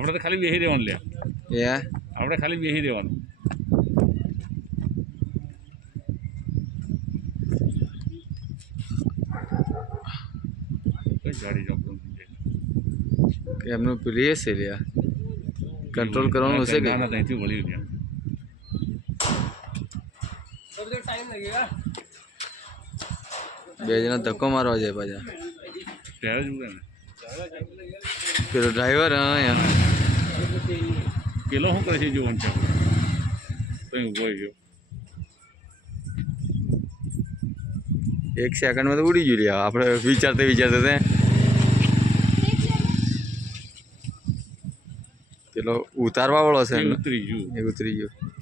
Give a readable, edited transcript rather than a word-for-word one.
આપણે તો ખાલી બેસી રહેવાનું લે એ આપણે ખાલી બેસી રહેવાનું ગાડી જવાનું એમનું પેલી હશે લ્યા કંટ્રોલ કરવાનું હશે કે ત્યાંથી વળી ગયા બે જણા ધક્કો મારવા જાય પાછા ત્યારે જ ને પેલો ડ્રાઈવર હા પેલો શું કરે છે જોવાનું છે કઈ ઉભો ગયો 1 સેકન્ડમાં તો ઉડી ગયું લ્યા આપણે વિચારતા પેલો ઉતારવા વાળો છે ઉતરી ગયું એ ઉતરી ગયું